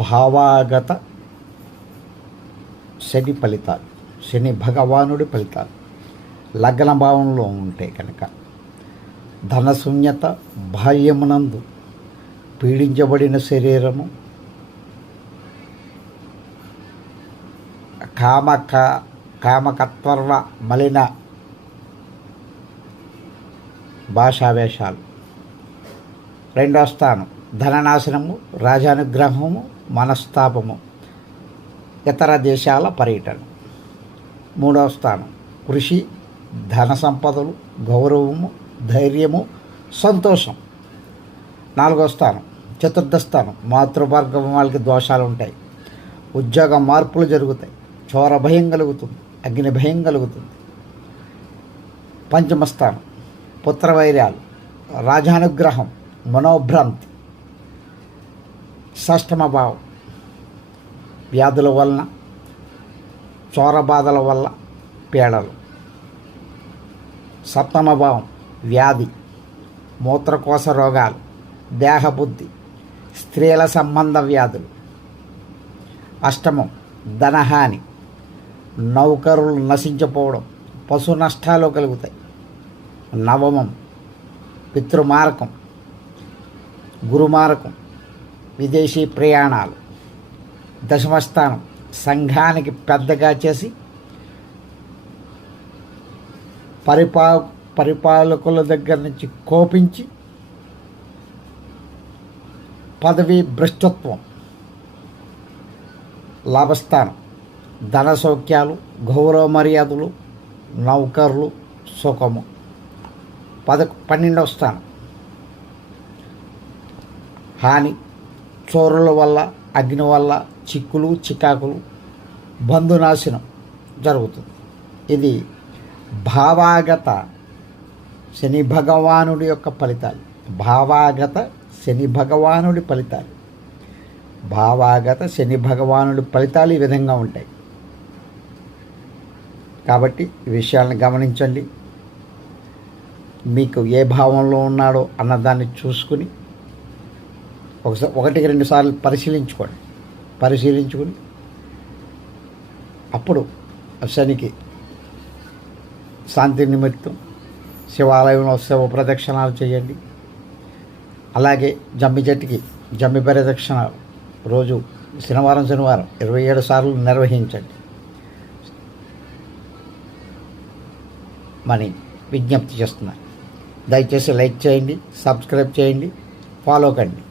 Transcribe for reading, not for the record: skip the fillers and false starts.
భావాగత శని ఫలితాలు, శని భగవానుడి ఫలితాలు లగ్న భావంలో ఉంటే కనుక ధనశూన్యత, బాల్యమునందు పీడించబడిన శరీరము, కామకత్వర్వ మలిన భాషావేశాలు. రెండో స్థానం ధననాశనము, రాజానుగ్రహము, మనస్తాపము, ఇతర దేశాల పర్యటన. మూడవ స్థానం కృషి, ధన సంపదలు, గౌరవము, ధైర్యము, సంతోషం. నాలుగో స్థానం చతుర్థ స్థానం మాతృవర్గం వాళ్ళకి దోషాలు ఉంటాయి, ఉద్యోగ మార్పులు జరుగుతాయి, చోర భయం కలుగుతుంది, అగ్ని భయం కలుగుతుంది. పంచమ స్థానం పుత్రవైర్యాలు, రాజానుగ్రహం, మనోభ్రాంతి. షష్టమ భావం వ్యాధుల వలన, చోర బాధల వల్ల పీడలు. సప్తమ భావం వ్యాధి, మూత్రకోశ రోగాలు, దేహబుద్ధి, స్త్రీల సంబంధ వ్యాధులు. అష్టమం ధనహాని, నౌకరులు నశించిపోవడం, పశు నష్టాలు కలుగుతాయి. నవమం పితృమారకం, గురుమారకం, విదేశీ ప్రయాణాలు. దశమస్థానం సంఘానికి పెద్దగా చేసి పరిపాలకుల దగ్గర నుంచి కోపించి పదవి భ్రష్టత్వం. లాభస్థానం ధన సౌఖ్యాలు, గౌరవ మర్యాదలు, నౌకర్లు, సుఖము. 12వ స్థానం హాని, చోరుల వల్ల, అగ్ని వల్ల చిక్కులు, చికాకులు, బంధునాశనం జరుగుతుంది. ఇది భావాగత శని భగవానుడి యొక్క ఫలితాలు. భావాగత శని భగవానుడి ఫలితాలు. భావాగత శని భగవానుడి ఫలితాలు ఈ విధంగా ఉంటాయి. కాబట్టి ఈ విషయాలను గమనించండి. మీకు ఏ భావంలో ఉన్నాడో అన్నదాన్ని చూసుకుని ఒకటికి 2 సార్లు పరిశీలించుకొని అప్పుడు శనికి శాంతి నిమిత్తం శివాలయంలో శివ ప్రదక్షిణాలు చేయండి. అలాగే జమ్మి చెట్టుకి జమ్మి ప్రదక్షిణ రోజు శనివారం 27 సార్లు నిర్వహించండి మని విజ్ఞప్తి చేస్తున్నాను. దయచేసి లైక్ చేయండి, సబ్స్క్రైబ్ చేయండి, ఫాలో కండి.